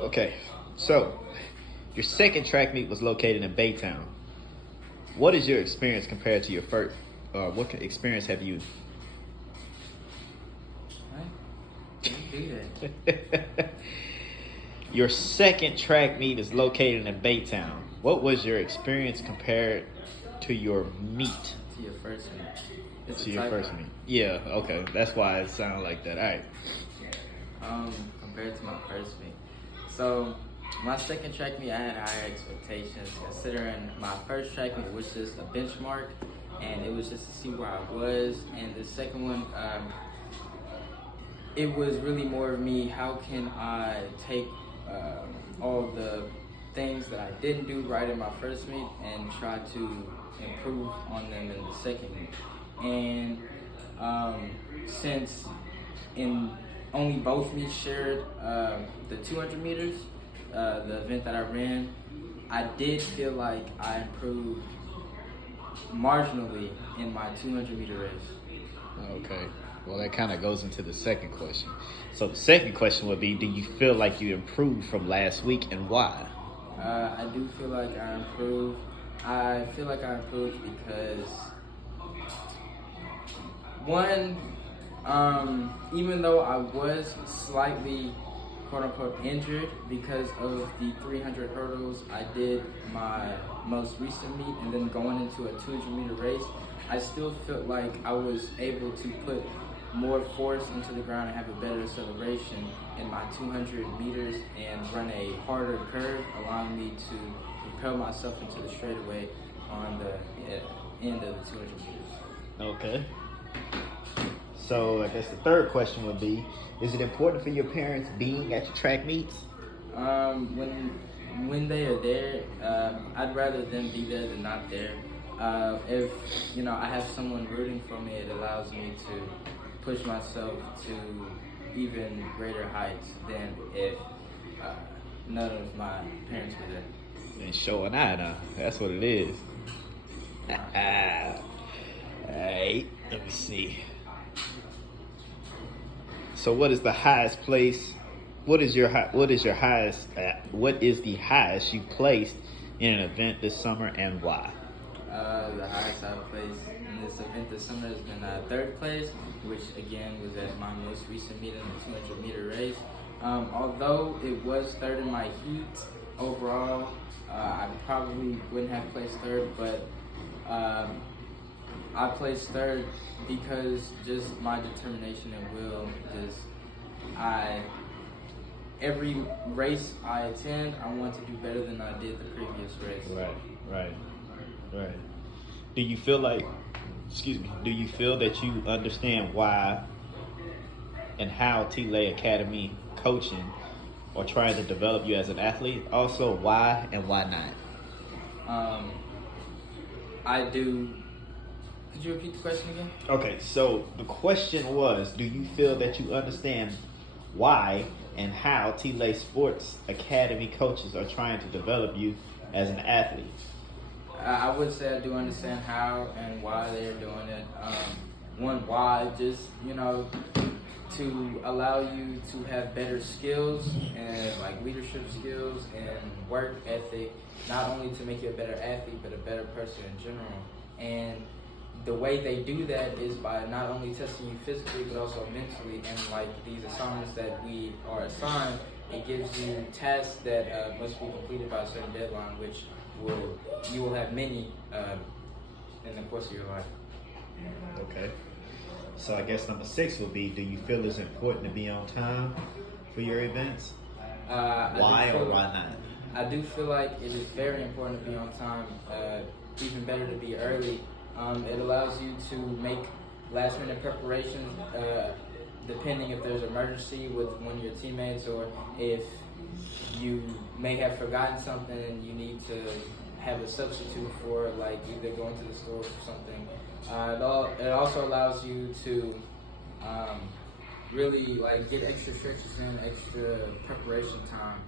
Okay, so your second track meet was located in Baytown. What is your experience compared to your first? What experience have you? What? You do that. Your second track meet is located in Baytown. What was your experience compared to your meet? To your first meet. It's To a your typo. first meet. Yeah, okay. That's why it sounded like that. All right. Compared to my first meet. So my second track meet, I had higher expectations considering my first track meet was just a benchmark, and it was just to see where I was. And the second one, it was really more of me. How can I take all the things that I didn't do right in my first meet and try to improve on them in the second meet? And since in only both meets shared the 200 meters, the event that I ran, I did feel like I improved marginally in my 200-meter race. Okay. Well, that kind of goes into the second question. So the second question would be, do you feel like you improved from last week and why? I do feel like I improved. I feel like I improved because one, even though I was slightly quote unquote injured because of the 300 hurdles I did my most recent meet and then going into a 200-meter race, I still felt like I was able to put more force into the ground and have a better acceleration in my 200 meters and run a harder curve, allowing me to propel myself into the straightaway on the end of the 200 meters. Okay. So I guess the third question would be, is it important for your parents being at your track meets? When they are there, I'd rather them be there than not there. If I have someone rooting for me, it allows me to push myself to even greater heights than if none of my parents were there. And showing out, huh? That's what it is. Alright, let me see. So what is the highest place? What is the highest you placed in an event this summer and why? The highest I've placed in this event this summer has been third place, which again was at my most recent meet in the 200-meter race. Although it was third in my heat overall, I probably wouldn't have placed third, but I placed third because just my determination and will. Every race I attend, I want to do better than I did the previous race. Right. Do you feel that you understand why and how T-Lay Academy coaching or trying to develop you as an athlete? Also, why and why not? I do. Could you repeat the question again? Okay, so the question was, do you feel that you understand why and how T-Lay Sports Academy coaches are trying to develop you as an athlete? I would say I do understand how and why they're doing it. One, why, just, to allow you to have better skills and like leadership skills and work ethic, not only to make you a better athlete, but a better person in general. And the way they do that is by not only testing you physically, but also mentally. And like these assignments that we are assigned, it gives you tasks that must be completed by a certain deadline, which you will have many in the course of your life. Okay. So I guess number 6 would be, do you feel it's important to be on time for your events? Why or why not? I do feel like it is very important to be on time, even better to be early. It allows you to make last minute preparations depending if there's an emergency with one of your teammates or if you may have forgotten something and you need to have a substitute for like either going to the store or something. It also allows you to really like get extra stretches in, extra preparation time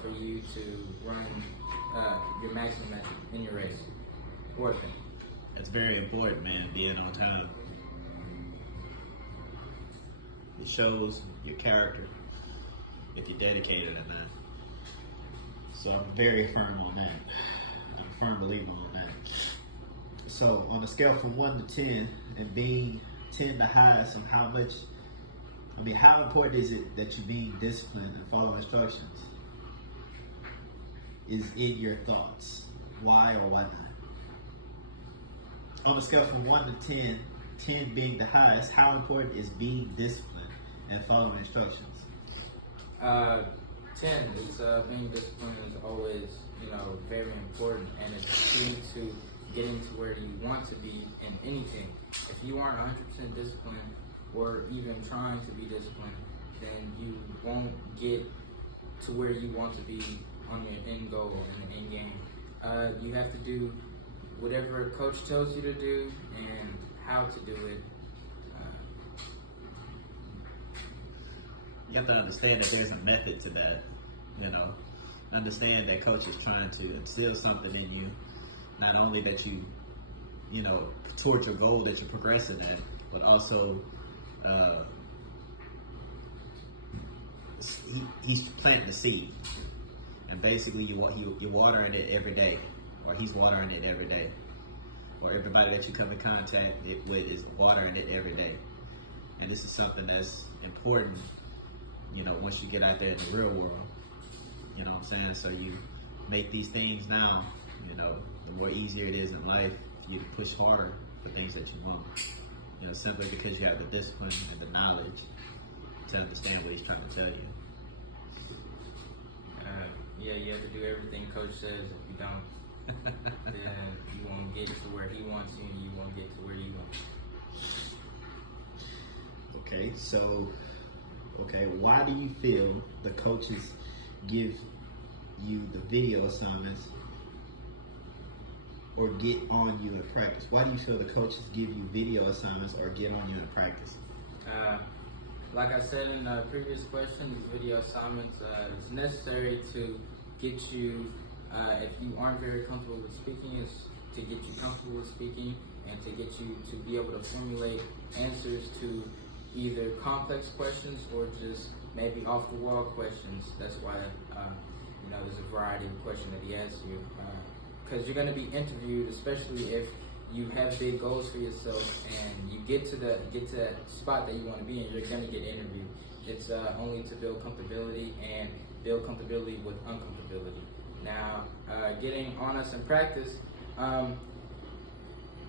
for you to run your maximum in your race or event. That's very important, man, being on time. It shows your character if you're dedicated or not. So I'm very firm on that. I'm a firm believer on that. So on a scale from 1 to 10, and being 10 the highest, on how much, how important is it that you be disciplined and follow instructions? Is in your thoughts. Why or why not? On a scale from 1 to 10, 10 being the highest, how important is being disciplined and following instructions? 10 is being disciplined is always, very important, and it's key to getting to where you want to be in anything. If you aren't 100% disciplined or even trying to be disciplined, then you won't get to where you want to be on your end goal and the end game. You have to do whatever a coach tells you to do and how to do it. You have to understand that there's a method to that, Understand that coach is trying to instill something in you. Not only that you, towards your goal that you're progressing at, but also he's planting the seed. And basically you're watering it every day, or he's watering it every day. Or everybody that you come in contact with is watering it every day. And this is something that's important, once you get out there in the real world. You know what I'm saying? So you make these things now, the more easier it is in life for you to push harder for things that you want. Simply because you have the discipline and the knowledge to understand what he's trying to tell you. You have to do everything coach says. If you don't, then you won't get to where he wants you, and you won't get to where you want. Okay, why do you feel the coaches give you the video assignments or get on you in practice? Why do you feel the coaches give you video assignments or get on you in practice? Like I said in the previous question, these video assignments, it's necessary to get you, if you aren't very comfortable with speaking, it's to get you comfortable with speaking and to get you to be able to formulate answers to either complex questions or just maybe off-the-wall questions. That's why, there's a variety of questions that he asks you. Because you're going to be interviewed, especially if you have big goals for yourself and you get to that spot that you want to be in, you're going to get interviewed. It's only to build comfortability and build comfortability with uncomfortability. Now, getting on us in practice,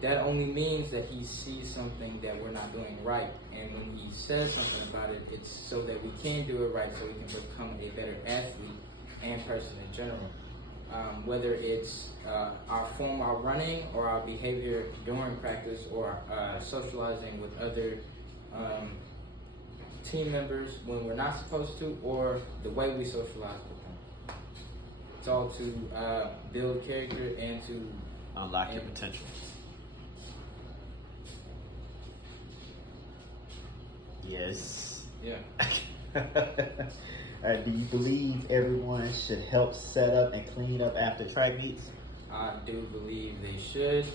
that only means that he sees something that we're not doing right. And when he says something about it, it's so that we can do it right, so we can become a better athlete and person in general. Whether it's our form while running or our behavior during practice or socializing with other team members when we're not supposed to, or the way we socialize with them. It's all to build character and to unlock your potential. Yes. Yeah. Do you believe everyone should help set up and clean up after track meets? I do believe they should.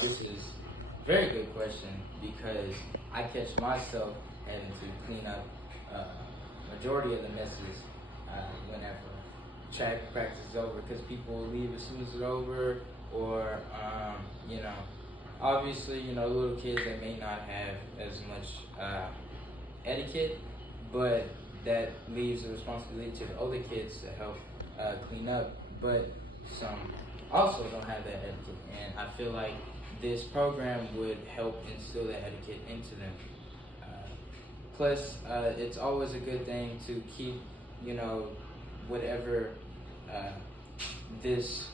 This is a very good question because I catch myself having to clean up majority of the messes whenever track practice is over, because people will leave as soon as it's over, or obviously little kids that may not have as much etiquette, but that leaves the responsibility to the older kids to help clean up, but some also don't have that etiquette, and I feel like this program would help instill that etiquette into them. Plus, it's always a good thing to keep, whatever this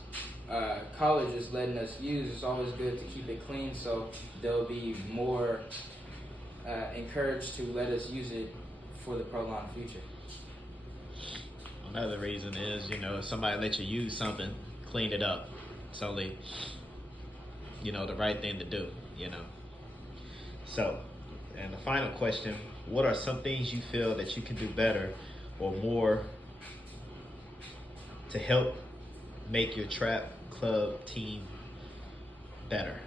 college is letting us use. It's always good to keep it clean, so they'll be more encouraged to let us use it for the prolonged future. Another reason is, if somebody lets you use something, clean it up. It's only, the right thing to do, So, and the final question, what are some things you feel that you can do better or more to help make your trap club team better?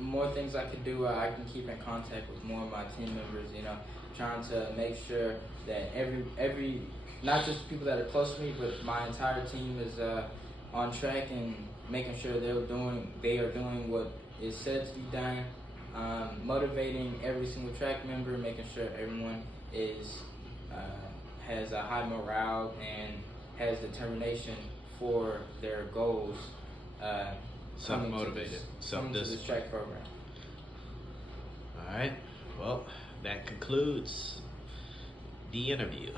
More things I could do. I can keep in contact with more of my team members, trying to make sure that every not just people that are close to me, but my entire team is on track and making sure they are doing what is said to be done. Motivating every single track member, making sure everyone is has a high morale and has determination for their goals. Self-motivated, coming to this track program. All right. Well, that concludes the interview.